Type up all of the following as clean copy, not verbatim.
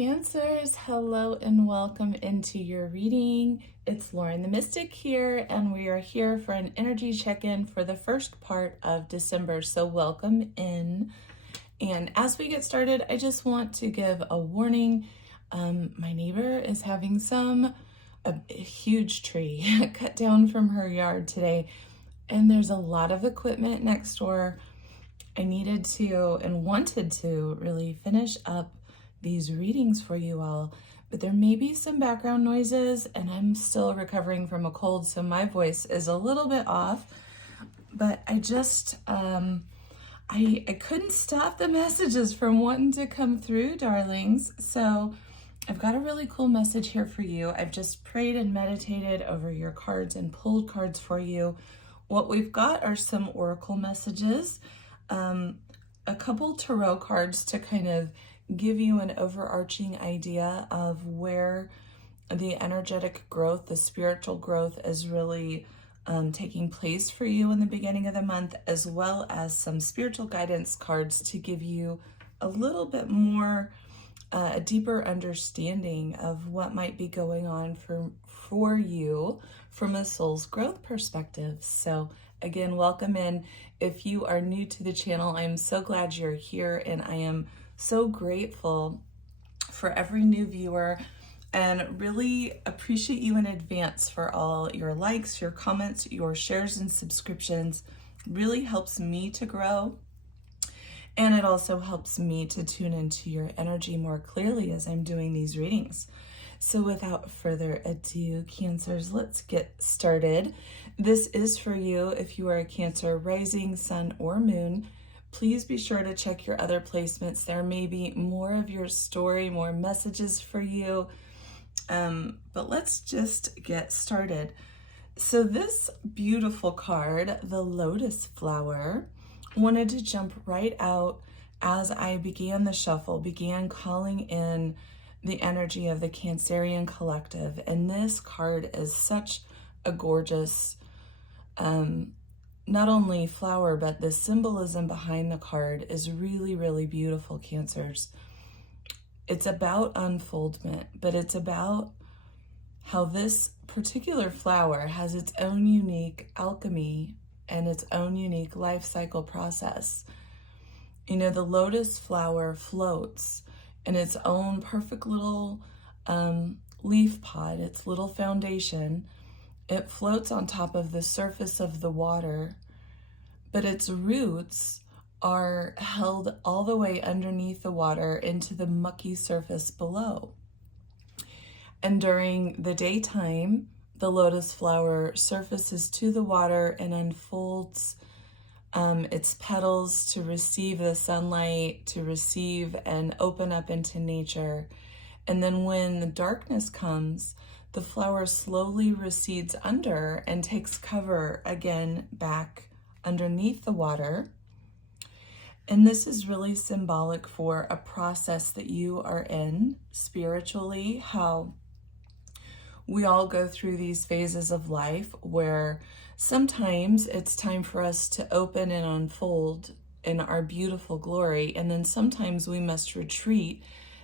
Cancers, hello and welcome into your reading. It's Lauren the Mystic here, and we are here for an energy check-in for the first part of December, so welcome in. And as we get started, I just want to give a warning. My neighbor is having a huge tree cut down from her yard today, and there's a lot of equipment next door. I needed to and wanted to really finish up these readings for you all, but there may be some background noises, and I'm still recovering from a cold, so my voice is a little bit off, but I just I couldn't stop the messages from wanting to come through, darlings. So I've got a really cool message here for you. I've just prayed and meditated over your cards and pulled cards for you. What we've got are some oracle messages, a couple tarot cards to kind of give you an overarching idea of where the energetic growth, the spiritual growth is really taking place for you in the beginning of the month, as well as some spiritual guidance cards to give you a little bit more, a deeper understanding of what might be going on for you from a soul's growth perspective. So again, welcome in. If you are new to the channel, I'm so glad you're here, and I am so grateful for every new viewer and really appreciate you in advance for all your likes, your comments, your shares and subscriptions. It really helps me to grow, and it also helps me to tune into your energy more clearly as I'm doing these readings. So without further ado, Cancers, let's get started. This is for you if you are a Cancer rising, sun, or moon. Please be sure to check your other placements. There may be more of your story, more messages for you. But let's just get started. So this beautiful card, the Lotus Flower, wanted to jump right out as I began the shuffle, began calling in the energy of the Cancerian collective. And this card is such a gorgeous, not only flower, but the symbolism behind the card is really, really beautiful, Cancers. It's about unfoldment, but it's about how this particular flower has its own unique alchemy and its own unique life cycle process. You know, the lotus flower floats in its own perfect little leaf pod, its little foundation. It floats on top of the surface of the water, but its roots are held all the way underneath the water into the mucky surface below. And during the daytime, the lotus flower surfaces to the water and unfolds its petals to receive the sunlight, to receive and open up into nature. And then when the darkness comes, the flower slowly recedes under and takes cover again back underneath the water. And this is really symbolic for a process that you are in spiritually, how we all go through these phases of life where sometimes it's time for us to open and unfold in our beautiful glory, and then sometimes we must retreat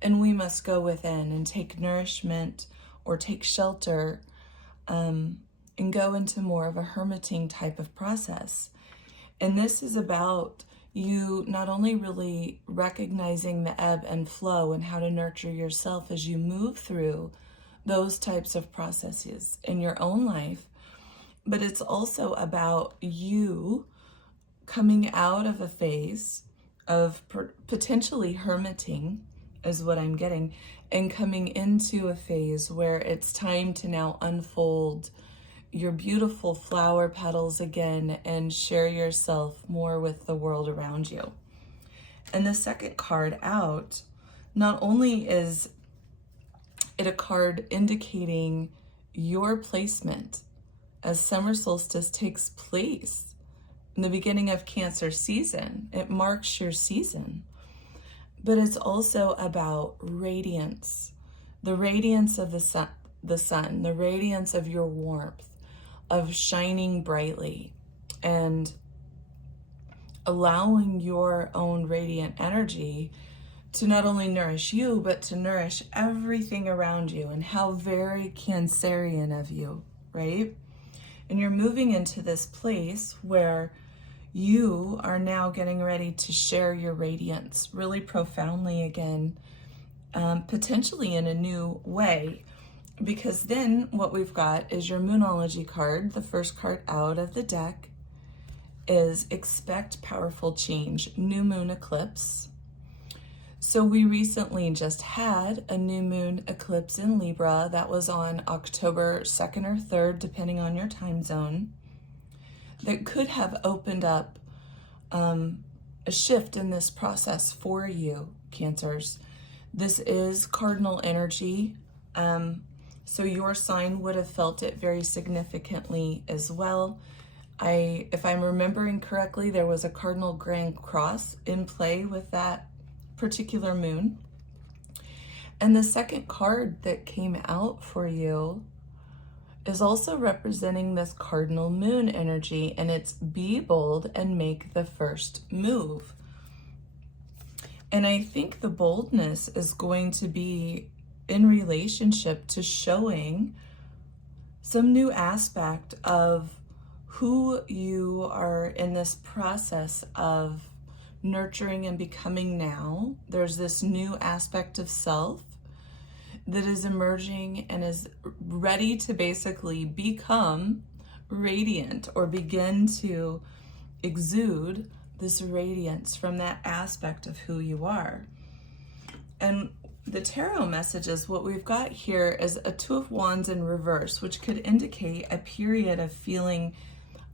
and we must go within and take nourishment or take shelter and go into more of a hermiting type of process. And this is about you not only really recognizing the ebb and flow and how to nurture yourself as you move through those types of processes in your own life, but it's also about you coming out of a phase of potentially hermiting, is what I'm getting, and coming into a phase where it's time to now unfold your beautiful flower petals again and share yourself more with the world around you. And the second card out, not only is it a card indicating your placement as summer solstice takes place in the beginning of Cancer season. It marks your season, but it's also about radiance, the radiance of the sun, the radiance of your warmth, of shining brightly and allowing your own radiant energy to not only nourish you, but to nourish everything around you, and how very Cancerian of you, right? And you're moving into this place where you are now getting ready to share your radiance really profoundly again, potentially in a new way. Because then what we've got is your Moonology card, the first card out of the deck, is expect powerful change, new moon eclipse. So we recently just had a new moon eclipse in Libra that was on October 2nd or 3rd, depending on your time zone, that could have opened up a shift in this process for you, Cancers. This is cardinal energy, so your sign would have felt it very significantly as well. If I'm remembering correctly, there was a cardinal grand cross in play with that particular moon. And the second card that came out for you is also representing this cardinal moon energy, and it's be bold and make the first move. And I think the boldness is going to be in relationship to showing some new aspect of who you are in this process of nurturing and becoming now. There's this new aspect of self that is emerging and is ready to basically become radiant, or begin to exude this radiance from that aspect of who you are. And the tarot messages, what we've got here is a Two of Wands in reverse, which could indicate a period of feeling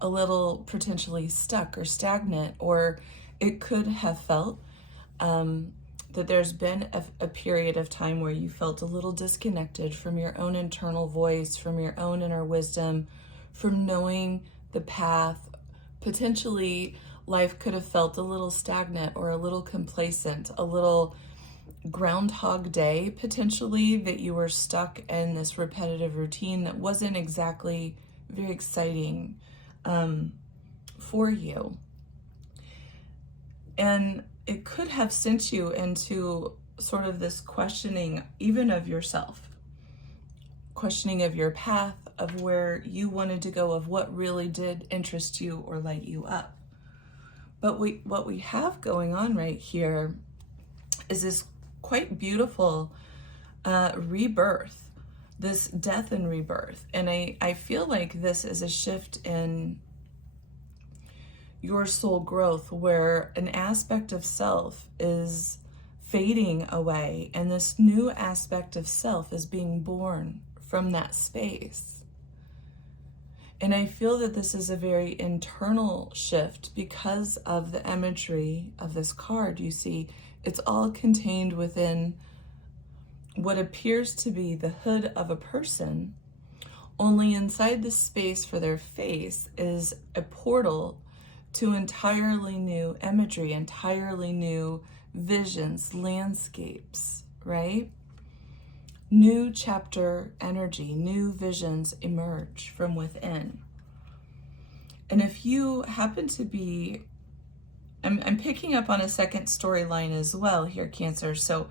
a little potentially stuck or stagnant, or it could have felt that there's been a period of time where you felt a little disconnected from your own internal voice, from your own inner wisdom, from knowing the path. Potentially, life could have felt a little stagnant or a little complacent, a little Groundhog Day, potentially, that you were stuck in this repetitive routine that wasn't exactly very exciting for you. And it could have sent you into sort of this questioning, even of yourself, questioning of your path, of where you wanted to go, of what really did interest you or light you up. But what we have going on right here is this quite beautiful rebirth, this death and rebirth. And I feel like this is a shift in your soul growth, where an aspect of self is fading away, and this new aspect of self is being born from that space. And I feel that this is a very internal shift because of the imagery of this card. You see, it's all contained within what appears to be the hood of a person, only inside the space for their face is a portal to entirely new imagery, entirely new visions, landscapes, right? New chapter energy, new visions emerge from within. And if you happen to be, I'm picking up on a second storyline as well here, Cancer. So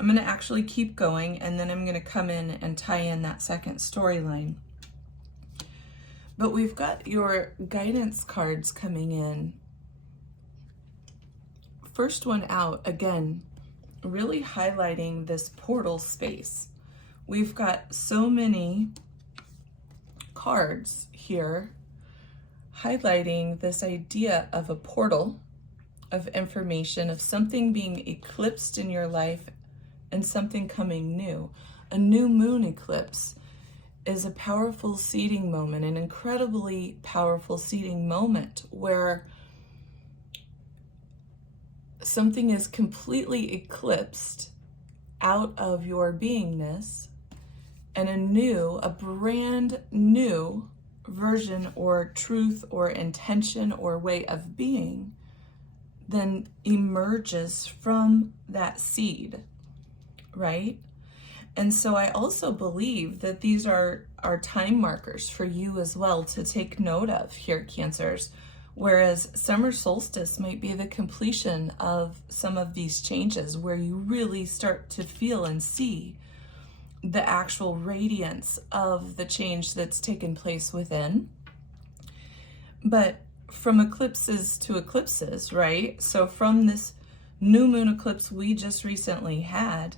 I'm going to actually keep going, and then I'm going to come in and tie in that second storyline. But we've got your guidance cards coming in. First one out, again, really highlighting this portal space. We've got so many cards here highlighting this idea of a portal of information, of something being eclipsed in your life and something coming new. A new moon eclipse is a powerful seeding moment, an incredibly powerful seeding moment where something is completely eclipsed out of your beingness, and a brand new version or truth or intention or way of being then emerges from that seed, right? And so I also believe that these are time markers for you as well to take note of here, Cancers, Whereas summer solstice might be the completion of some of these changes, where you really start to feel and see the actual radiance of the change that's taken place within. But from eclipses to eclipses, right? So from this new moon eclipse we just recently had,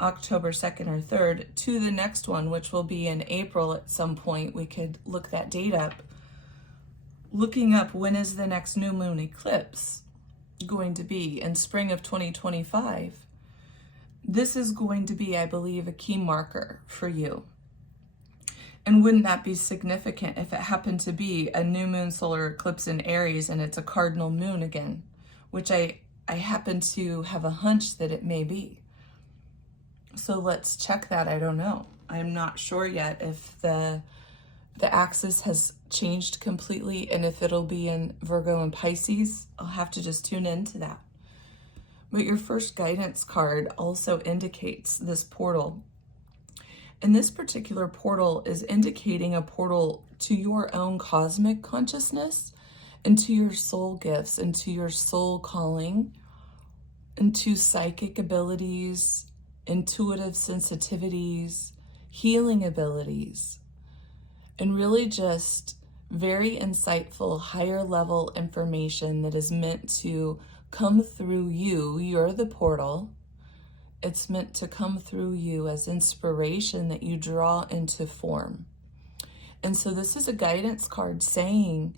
October 2nd or 3rd, to the next one, which will be in April at some point. We could look that date up. Looking up when is the next new moon eclipse going to be in spring of 2025. This is going to be, I believe, a key marker for you. And wouldn't that be significant if it happened to be a new moon solar eclipse in Aries and it's a cardinal moon again, which I happen to have a hunch that it may be. So let's check that. I don't know. I'm not sure yet if the axis has changed completely and if it'll be in Virgo and Pisces. I'll have to just tune into that. But your first guidance card also indicates this portal. And this particular portal is indicating a portal to your own cosmic consciousness, and to your soul gifts, and to your soul calling, and to psychic abilities, intuitive sensitivities, healing abilities, and really just very insightful, higher level information that is meant to come through you. You're the portal. It's meant to come through you as inspiration that you draw into form. And so this is a guidance card saying,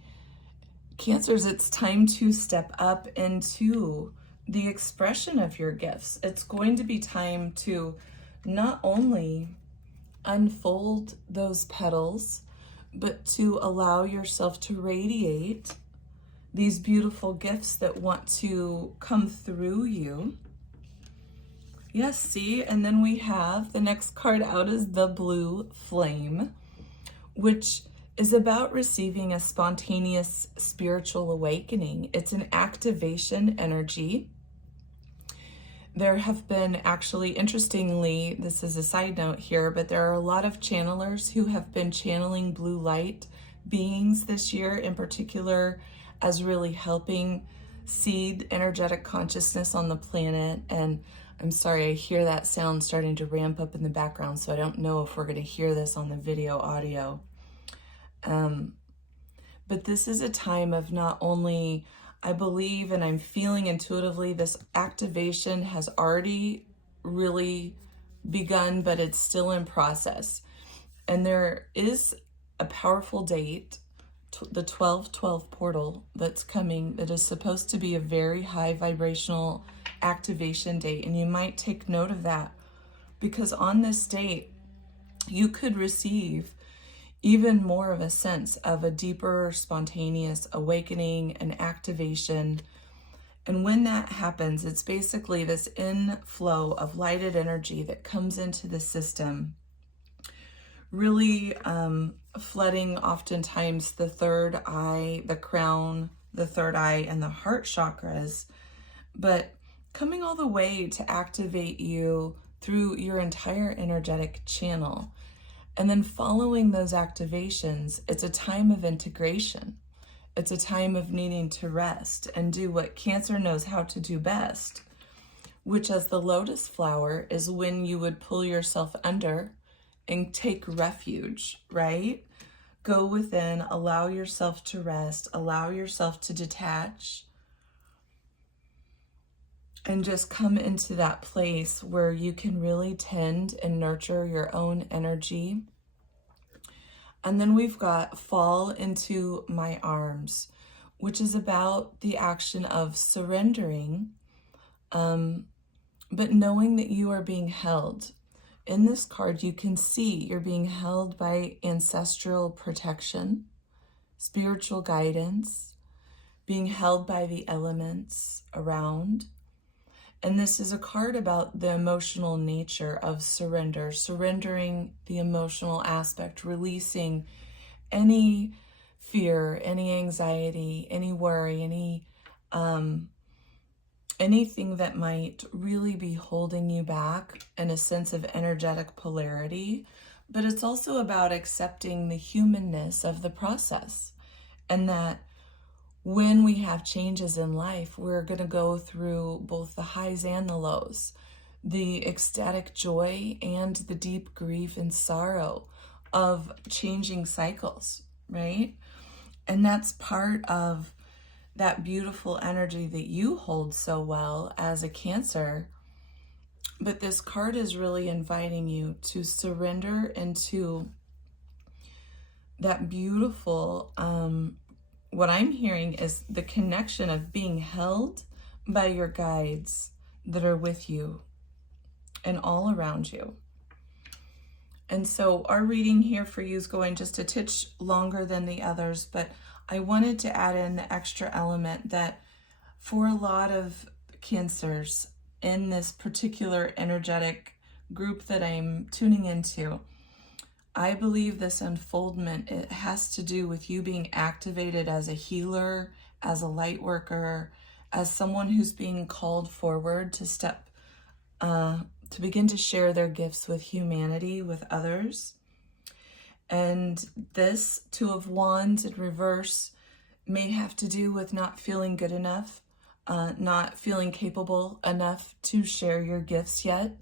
Cancers, it's time to step up into the expression of your gifts. It's going to be time to not only unfold those petals, but to allow yourself to radiate these beautiful gifts that want to come through you. Yes, see, and then we have the next card out is the blue flame, which is about receiving a spontaneous spiritual awakening. It's an activation energy. There have been actually, interestingly, this is a side note here, but there are a lot of channelers who have been channeling blue light beings this year, in particular, as really helping seed energetic consciousness on the planet. And I'm sorry, I hear that sound starting to ramp up in the background, so I don't know if we're going to hear this on the video audio. But this is a time of not only, I believe, and I'm feeling intuitively, this activation has already really begun, but it's still in process. And there is a powerful date, the 12/12 portal, that's coming, that is supposed to be a very high vibrational activation date. And you might take note of that, because on this date, you could receive even more of a sense of a deeper spontaneous awakening and activation. And when that happens, it's basically this inflow of lighted energy that comes into the system, really flooding oftentimes the third eye, the crown, the third eye, and the heart chakras, but coming all the way to activate you through your entire energetic channel. And then following those activations, it's a time of integration. It's a time of needing to rest and do what Cancer knows how to do best, which, as the lotus flower, is when you would pull yourself under and take refuge, right? Go within, allow yourself to rest, allow yourself to detach, and just come into that place where you can really tend and nurture your own energy. And then we've got fall into my arms, which is about the action of surrendering, but knowing that you are being held. In this card, you can see you're being held by ancestral protection, spiritual guidance, being held by the elements around. And this is a card about the emotional nature of surrender, surrendering the emotional aspect, releasing any fear, any anxiety, any worry, anything that might really be holding you back, in a sense of energetic polarity. But it's also about accepting the humanness of the process, and that when we have changes in life, we're going to go through both the highs and the lows, the ecstatic joy and the deep grief and sorrow of changing cycles, right? And that's part of that beautiful energy that you hold so well as a Cancer. But this card is really inviting you to surrender into that beautiful, what I'm hearing is the connection of being held by your guides that are with you and all around you. And so our reading here for you is going just a titch longer than the others, but I wanted to add in the extra element that for a lot of Cancers in this particular energetic group that I'm tuning into, I believe this unfoldment, it has to do with you being activated as a healer, as a light worker, as someone who's being called forward to step, to begin to share their gifts with humanity, with others. And this Two of Wands in reverse may have to do with not feeling good enough, not feeling capable enough to share your gifts yet.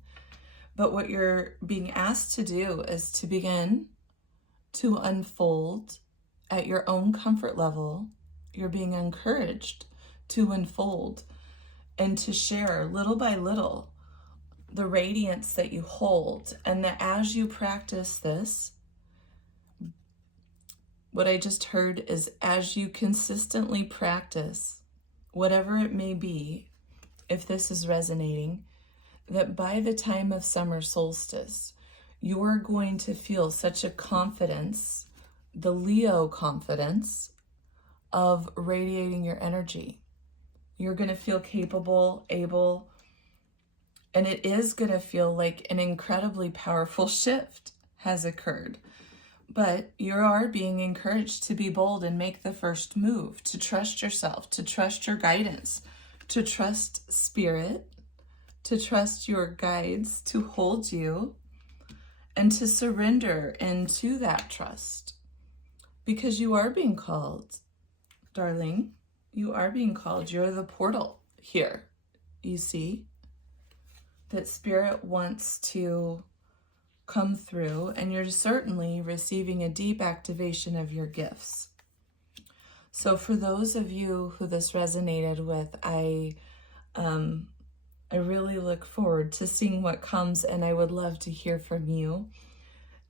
But what you're being asked to do is to begin to unfold at your own comfort level. You're being encouraged to unfold and to share little by little the radiance that you hold. And that as you practice this, what I just heard is as you consistently practice, whatever it may be, if this is resonating, that by the time of summer solstice, you're going to feel such a confidence, the Leo confidence of radiating your energy. You're going to feel capable, able, and it is going to feel like an incredibly powerful shift has occurred. But you are being encouraged to be bold and make the first move, to trust yourself, to trust your guidance, to trust spirit, to trust your guides to hold you, and to surrender into that trust. Because you are being called, darling. You are being called. You're the portal here. You see that spirit wants to come through, and you're certainly receiving a deep activation of your gifts. So for those of you who this resonated with, I really look forward to seeing what comes, and I would love to hear from you.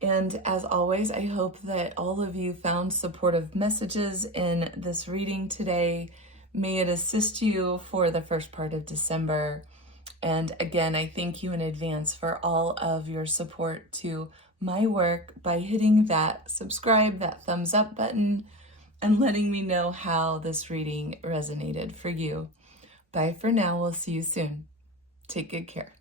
And as always, I hope that all of you found supportive messages in this reading today. May it assist you for the first part of December. And again, I thank you in advance for all of your support to my work by hitting that subscribe, that thumbs up button, and letting me know how this reading resonated for you. Bye for now. We'll see you soon. Take good care.